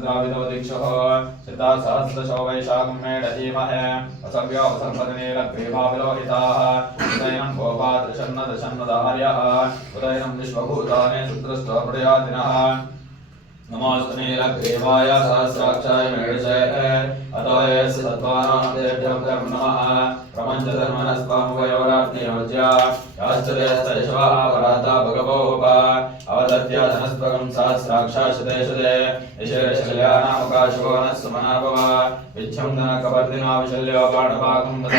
द्राविदो दिक्षुः सहस्रशो वैशाखं मेढधीमहे वसव्यो वसर्पतिनीलग्रीवाविलोहिताः उदयनं गोपा दशन्नदार्यः उदयनं विश्वभूतानि सुदृष्टो प्रयातिनः सहस्राक्षाय मेढसे अतो ये सत्त्वानां तेभ्यं नमः प्रपञ्चधर्मनस्त्वामुभयोराग्नियोज्य याश्चर्यस्तैषवः पराता भगवोप సత్యాధనస్వగం సహస్రాక్షాశతేషదే యశేషల్యానాముకాశోనస్సుమనాభవ విచ్ఛందన కపర్దినా విశల్యో పాఠభాగం వద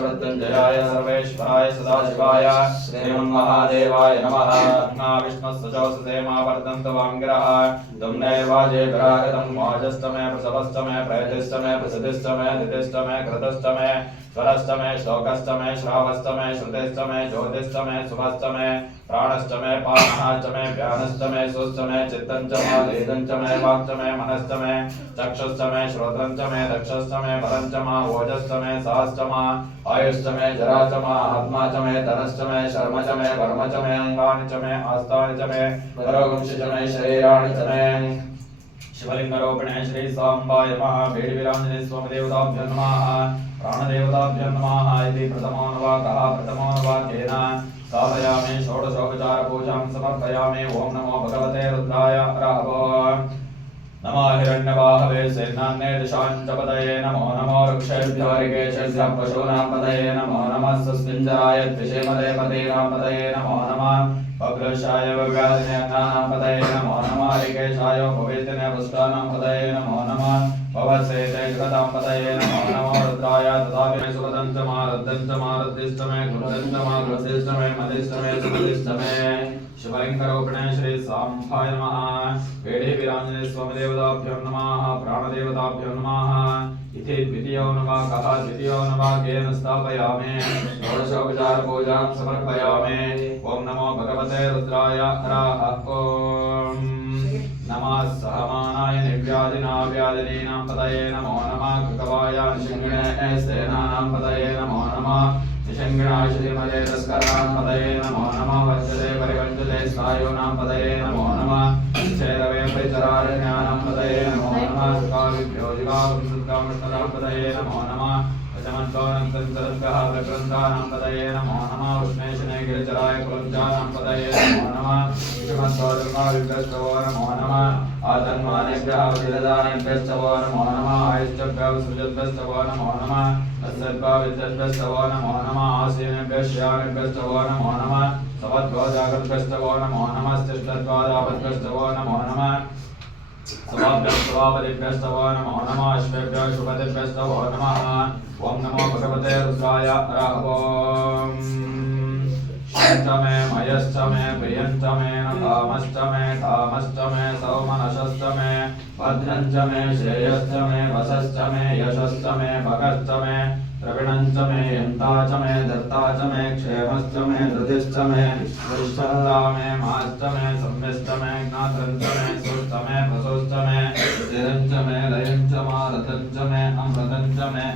मृत्युञ्जयाय सर्वेश्वराय सदाशिवाय। श्रीमन्महादेवाय नमः। विष्णुस्सचोसते मा वर्धन्त वाङ्गिरः तं नैवाजे विरागतं वाजस्तमे प्रसवस्तमे प्रयतिष्टमे प्रसदिष्टमे दितिष्टमे कृतष्टमे स्वरस्तमे श्लोकस्तमे श्रावस्तमे श्रुतिस्तमे ज्योतिस्तमे शुभस्तमे प्राणस्तमे पावनाष्टमे व्यानस्तमे सुस्तमे चित्तञ्चमे वेदञ्चमे वाक्चमे मनस्तमे, चक्षुस्तमे श्रोत्रञ्चमे दक्षस्तमे परञ्चमा ओजस्तमे, सहस्तमा आयुष्टमे जराचमा आत्मा च मे धनश्चमे शर्म च मे वर्म च मे अङ्गानि च मे आस्तानि च मे परोगंशि च मे शरीराणि च मे शिवलिङ्गरूपिणे श्री साम्बाय नमः वेडिविराञ्जने स्वामिदेवताभ्यो नमः, प्राणदेवताभ्यो नमः इति प्रथमोऽनुवाकः प्रथमोऽनुवाक्येन। स्थापयामि षोडशोपचारपूजां समर्पयामि। ॐ नमो भगवते रुद्राय राघवो नमो हिरण्यवाहवे सेनान्ये दिशाञ्चपदये नमो नमो वृक्षेभ्यो हरिकेशेभ्यः पशूनां पदये नमो नमः स्वस्मिञ्जराय द्विषेमदे पदीनां पदये नमो नमः बभ्रशाय व्याधिन्यानां पदये नमो नमः हरिकेशाय भवेतिने पुष्टानां पदये नमो नमः भवत्सेते जगतां पदये नमो नमो रुद्राय तथापि सुपदं च मारुद्धं च मारुद्दिष्ट मे गुरुदं च मारुद्दिष्ट मे मदिष्ट मे सुमदिष्ट मे शिवलिङ्गरूपिणे श्री साम्भाय नमः वेढे विराञ्जने नमः प्राणदेवताभ्यो नमः इति द्वितीयोऽनुवाकः द्वितीयोऽनुवाकेन स्थापयामि? षोडशोपचारपूजां समर्पयामि। ॐ नमो भगवते रुद्राय, हराः ॐ नमः सहमानाय निर्व्याधिनाव्याधिनीनां पदये नमो नमः कृतवाय निषङ्गिणे सेनानां पदये नमो नमः। निषङ्गिणाय श्रीमते तस्करां पदये नमो नमः। वज्रते परिवञ्चते स्नायूनां पदये नमो नमः। चेदवे परिचरारण्यानां पदये नमो नमः। सुखाविभ्यो जिगावं सुखामृष्णदां पदये नमो नमः। वचमद्गौरङ्करङ्कः प्रग्रन्थानां पदये नमो नमः। उष्णेशने गिरिचराय कुलञ्जानां पदये नमो नमः। विषमद्गौरङ्काविभ्यस्तवो नमो नमः। आतन्मानेभ्यः विददानेभ्यस्तवो नमो नमः। आयुष्यभ्यः सृजद्भ्यस्तवो नमो नमः। तत्सर्वाविद्यद्भ्यस्तवो नमो नमः। आसीनेभ्यश्यानेभ्यस्तवो नमो नमः। सवद्भोजागद्भ्यस्तवो नमो नमः। स्तिष्ठद्वादावद्भ्यस्तवो नमो नमः। सवाभ्यः सवापदिभ्यस्तवो नमो नमः अश्वेभ्यः शुभदिभ्यस्तवो नमः ॐ नमो भगवते रुद्राय राघवोम् श्च मे मयश्च मे प्रियञ्च मे कामश्च मे कामश्च मे सौमनशश्च मे भद्रञ्च मे श्रेयश्च मे वसश्च मे यशश्च मे भगश्च मे द्रविणञ्च मे यन्ता च मे धर्ता च मे क्षेमश्च मे धृतिश्च मे दुष्टन्ता मे माश्च मे संयश्च मे ज्ञातञ्च मे प्रसुश्च मे स्थिरञ्च मे लयञ्च मारतञ्च मे अमृतञ्च मे अयक्ष्मयञ्च मे अनामयश्च मे जीवादुश्च मे दीर्घायुष्मञ्च मे अनमित्रञ्च मे अभयञ्च मे सुखं च मे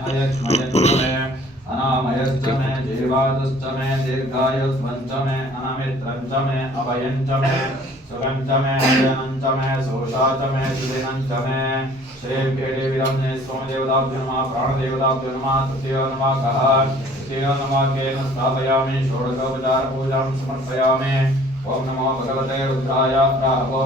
जनं च मे सोषा च मे सुदिनं च मे श्रीभ्येडेविरं मे सोमदेवताभ्यो नमः प्राणदेवताभ्यो नमः तृतीयो नमः तृतीयो नमकेन स्थापयामि षोडशोपचारपूजां समर्पयामि। ॐ नमो भगवते रुद्राय राघवो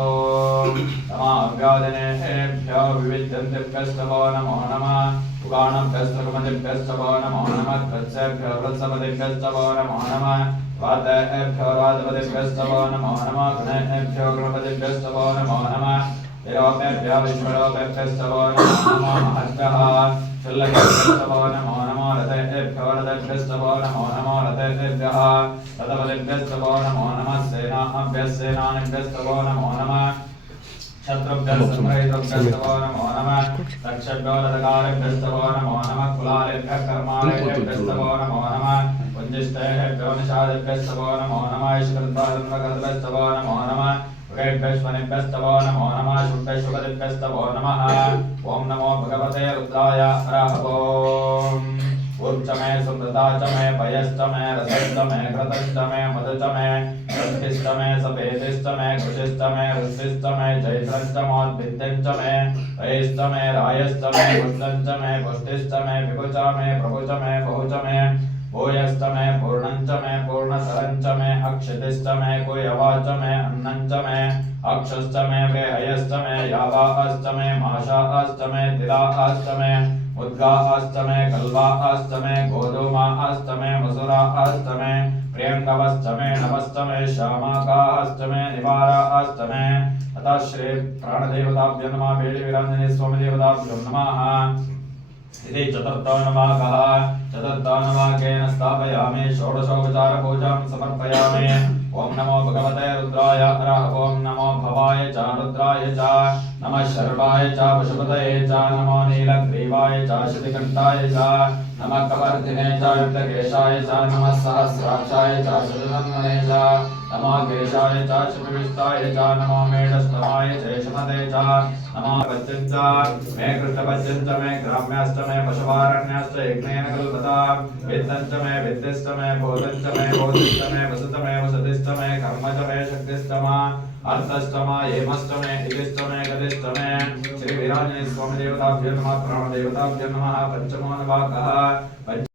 नमाव्याजनेभ्यो विविध्यन्तेभ्यस्तवो नमो नमः। पुराणभ्यस्तकमदिभ्यस्तवो नमो नमः वत्सेभ्यो वत्सपदिभ्यस्तवो नमो नमः वातेभ्यो वादपदिभ्यस्तवो नमो नमः गणेभ्यो गणपतिभ्यस्तवो नमो नमः विलोपेभ्यो विश्वलोपेभ्यस्तवो नमो नमः महद्भ्यः शल्लकेभ्यस्तवो नमो नमो रथेभ्यो रथेभ्यस्तवो नमो नमो रथेभ्यः रथपतिभ्यस्तवो नमो नमः सेनाभ्यः सेनानिभ्यस्तवो नमो नमः शत्रुभ्यस्तमो नमो नमः। रक्षभ्यो रदकारेभ्यस्तवो नमो। नमः कुलालेभ्यः कर्मालेभ्यस्तवो नमो। नमः पुञ्जिष्टेभ्यो निषादेभ्यस्तवो नमो। नमः ईश्वरद्वारन्वकर्तभ्यस्तवो नमो। नमः मृगेभ्यश्वनेभ्यस्तवो नमो। नमः शुभ्यशुभदिभ्यस्तवो नमः। ॐ नमो भगवते रुद्राय। हरः ऊर्च मे सुमृता च मे पयश्च मे रसश्च मे घृतश्च मे मद च मे रथिश्च मे सफेदिश्च मे कृशिश्च मे ऋषिश्च मे चैत्रश्च मोद्भिद्यश्च मे पयश्च मे रायश्च मे पुष्टश्च मे पुष्टिश्च मे विभुच मे प्रभुच मे बहुच मे भूयश्च मे पूर्णञ्च मे पूर्णतरञ्च मे अक्षितिश्च मे कुयवाच मे अन्नञ्च मे अक्षश्च मे वेहयश्च मे यावाश्च मे माशाश्च मे तिलाश्च मे मुद्गाश्च मे कल्वाश्च मे गोधूमाश्च मे मसुराश्च मे प्रियङ्गवश्च मे नवश्च मे श्यामाकाश्च मे निवाराश्च मे अतः श्री प्राणदेवताभ्यो नमः वेलिविराजने स्वामिदेवताभ्यो नमः। इति चतुर्थो नमाकः चतुर्थो नमाकेन स्थापयामि षोडशोपचारपूजां समर्पयामि। ॐ नमो भगवते रुद्राय, हरः ॐ नमो भवाय च, रुद्राय च, नमः शर्वाय च, पशुपतये च, नमो नीलग्रीवाय च श्रुतिकण्ठाय च, नमः कवर्धिने च युक्तकेशाय च, नमः सहस्राक्षाय च शतधन्वने च। नमो केशाय च शुभविष्टाय च नमो मेढस्तमाय शमते च नमो पच्यञ्च मे कृष्णपच्यञ्च मे ग्राम्याश्च मे पशुवारण्याश्च यज्ञेन कल्पता वित्तञ्च मे वित्तिश्च मे भूतञ्च मे भूतिश्च मे वसुत मे वसतिश्च मे कर्म च मे शक्तिश्च मा अर्थश्च मा हेमश्च मे दिगिश्च मे गतिश्च मे श्री विराजने नमः प्राणदेवताभ्यो नमः पञ्चमो नवाकः